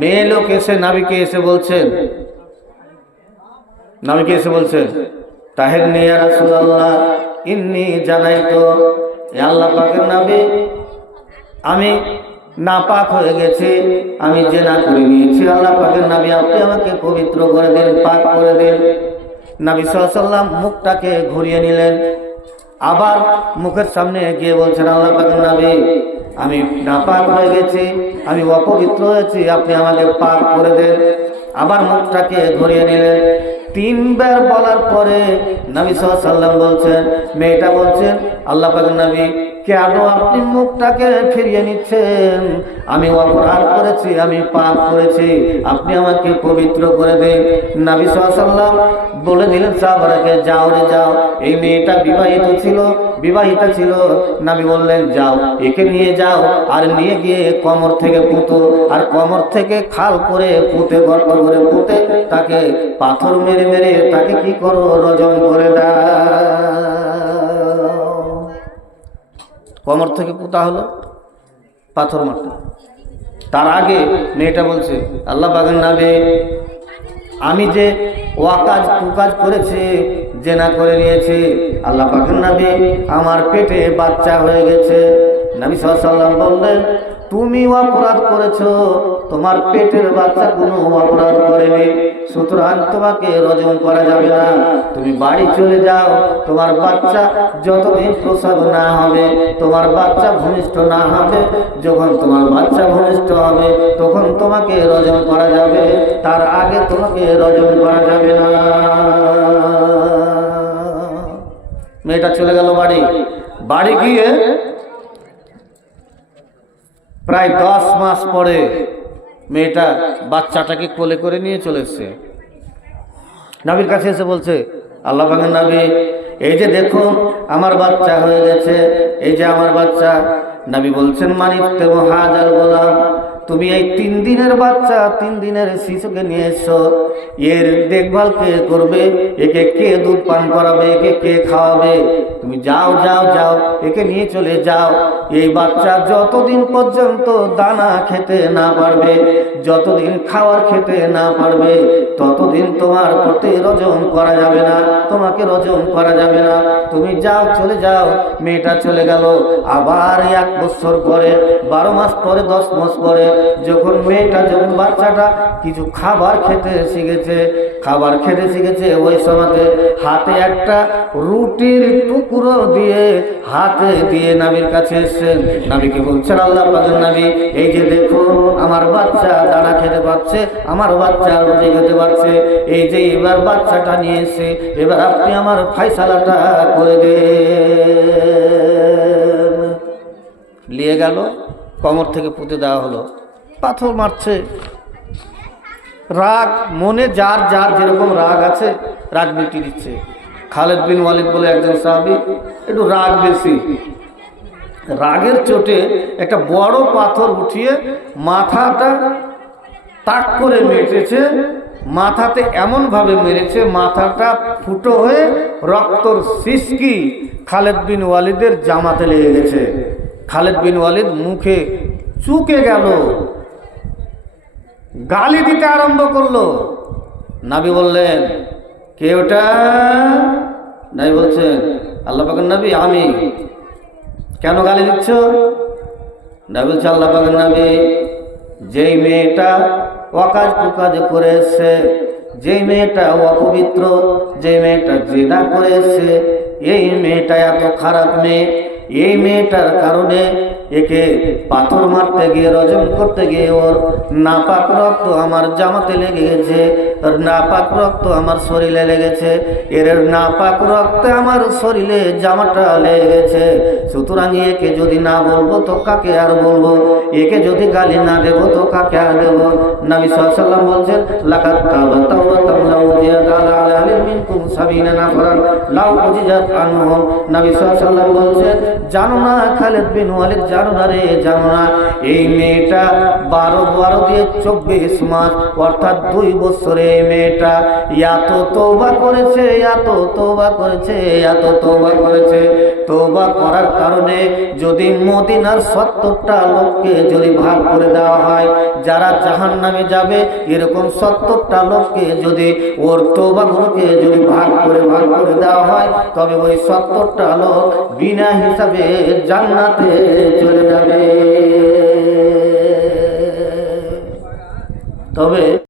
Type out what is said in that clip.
মেয়ে লোক এসে নাবিকে এসে বলছেন নাবিকে এসে বলছেন তাহের নিয়া ইন্নি জানাই তো আল্লাহ পাকের নাবি, আমি নাপাক হয়ে গেছি, আমি যে না করে নিয়েছি, আল্লাহ পাকের নাবি, আপনি আমাকে পবিত্র করে দেন, পাক করে দেন। নাবি সাল্লাম মুখটাকে ঘুরিয়ে নিলেন, আবার মুখের সামনে গিয়ে বলছেন, আল্লাহ পাকের নাবি আমি নাপাক হয়ে গেছি, আমি অপবিত্র হয়েছি, আপনি আমাকে পাক করে দেন। আবার মুখটাকে ধরিয়ে নিলেন। তিনবার বলার পরে নবী সাল্লাম বলছেন, মেয়েটা বলছেন, আল্লাহ পাক নবী কেন আপনি মুখটাকে ফিরিয়ে নিচ্ছেন? আমি অপরাধ করেছি, আমি পাপ করেছি। আপনি আমাকে পবিত্র করে দেন। নবী সাল্লাম বলে দিলেন, সাহাবারাকে, যাও রে, যাও। এই মেয়েটা বিবাহিত ছিল, বিবাহিতা ছিল। নবী বললেন, যাও, একে নিয়ে যাও, আর নিয়ে গিয়ে কমর থেকে পুঁতো, আর কমর থেকে খাল করে পুঁতে, গর্ত করে পুঁতে, তাকে পাথর মেরে মেরে তাকে কি করো? রজন করে দাও। কমর থেকে পুতা হলো, পাথর মারতে। তার আগে মেয়েটা বলছে, আল্লাহ বাগান নাবে আমি যে ওয়াকাজ, কুকাজ করেছি, জেনা করে নিয়েছে, আল্লাহ পাখান নাবি আমার পেটে বাচ্চা হয়ে গেছে। নবী সাল্লাম বললেন, তুমি অপরাধ করেছ, তোমার পেটের বাচ্চা কোনো অপরাধ করেনি। সুতরাং তোমাকে রজন করা যাবে না। তুমি বাড়ি চলে যাও, তোমার বাচ্চা যতদিন প্রসব না হবে, তোমার বাচ্চা ভূমিষ্ঠ না হবে, যখন তোমার বাচ্চা ভূমিষ্ঠ হবে, তখন তোমাকে রজন করা যাবে। তার আগে তোমাকে রজন করা যাবে না। মেয়েটা চলে গেল বাড়ি। বাড়ি গিয়ে প্রায় দশ মাস পরে মেয়েটা বাচ্চাটাকে কোলে করে নিয়ে চলে নাবির কাছে এসে বলছে, আল্লাহ ভাঙের নাবি, এই যে দেখুন আমার বাচ্চা হয়ে গেছে, এই যে আমার বাচ্চা। নাবি বলছেন, মানিক তেমন হাজার গোলাম। তুমি এই তিন দিনের বাচ্চা, তিন দিনের শিশুকে নিয়ে এসছো এর দেখভাল কে করবে? একে কে দুধ পান করাবে? একে কে খাওয়াবে? তুমি যাও যাও যাও, একে নিয়ে চলে যাও। এই বাচ্চা যতদিন পর্যন্ত দানা খেতে না পারবে, যতদিন খাওয়ার খেতে না পারবে, ততদিন তোমার প্রতি রজন করা যাবে না, তোমাকে রজন করা যাবে না। তুমি যাও, চলে যাও, মেয়েটা চলে গেল। আবার এক বছর পরে, বারো মাস পরে, দশ মাস পরে যখন মেয়েটা, যখন বাচ্চাটা কিছু খাবার খেতে শিখেছে, খাবার খেতে শিখেছে, ওই সময়তে হাতে একটা রুটির টুকরো দিয়ে হাতে দিয়ে নাবির কাছে এসছেন। নাবিকে বলছেন, আল্লাহ পাকের নাবি, এই যে দেখো, আমার বাচ্চা দানা খেতে পারছে, আমার বাচ্চা রুটি খেতে পারছে, এই যে এবার বাচ্চাটা নিয়ে এসে, এবার আপনি আমার ফাইসালাটা করে দে নিয়ে গেল, কমর থেকে পুঁতে দেওয়া হলো। পাথর মারছে। রাগ, মনে যার যার যেরকম রাগ আছে, রাগ মিটিয়ে দিচ্ছে। খালেদ বিন ওয়ালিদ বলে একজন সাহাবি, একটু রাগ বেশি। রাগের চোটে একটা বড় পাথর উঠিয়ে মাথাটা তাক করে মেটেছে। মাথাতে এমনভাবে মেরেছে, মাথাটা ফুটো হয়ে রক্তর সিসকি খালেদ বিন ওয়ালিদের জামাতে লেগে গেছে। খালেদ বিন ওয়ালিদ মুখে চুকে গেল। গালি দিতে আরম্ভ করল। নাবি বললেন, কে ওটা? নাবি বলছেন আল্লাহ পাকের নাবি, আমি। কেন গালি দিচ্ছ? নাবি বলছে আল্লাহ পাকের নাবি, যেই মেয়েটা অকাজ কুকাজ করে এসছে যেই মেয়েটা অপবিত্র যে মেয়েটা জেনা করে এসছে এই মেয়েটা এত খারাপ মেয়ে, এই মেয়েটার কারণে একে পাথর মারতে গিয়ে রজন করতে গিয়ে ওর নাপাক রক্ত আমার জামাতে লেগে গেছে ওর নাপাক রক্ত আমার শরীরে লেগেছে। এর নাপাক রক্তে আমার শরীরে জামাটা লেগে গেছে সুতরাং একে যদি না বলব তো কাকে আর বলব? একে যদি গালি না দেবো তো কাকে আর দেবো? নবী সাল্লাম বলছেন লাকাত তাওবা তাওবাতাম লাউ জিয়াদা আলা আলিমিন মিনকুম সাবিনা নাফরান লাউ উজিজাত আনহুম। নবী আলাইহি বলছেন, জানো না খালিদ বিন ওয়ালিদ জানো না রে জানো না, এই মেয়েটা বারো বারো দিয়ে চব্বিশ মাস, অর্থাৎ দুই বছরে এই মেয়েটা এত তৌবা করেছে, এত তৌবা করেছে, এত তৌবা করেছে। তৌবা করার কারণে যদি মদিনার সত্তরটা লোককে যদি ভাগ করে দেওয়া হয়, যারা জাহান নামে যাবে, এরকম সত্তরটা লোককে যদি ওর তৌবাগুলোকে যদি ভাগ করে ভাগ করে দেওয়া হয়, তবে ওই সত্তরটা লোক বিনা হিসাবে জান্নাতে চলে যাবে। তবে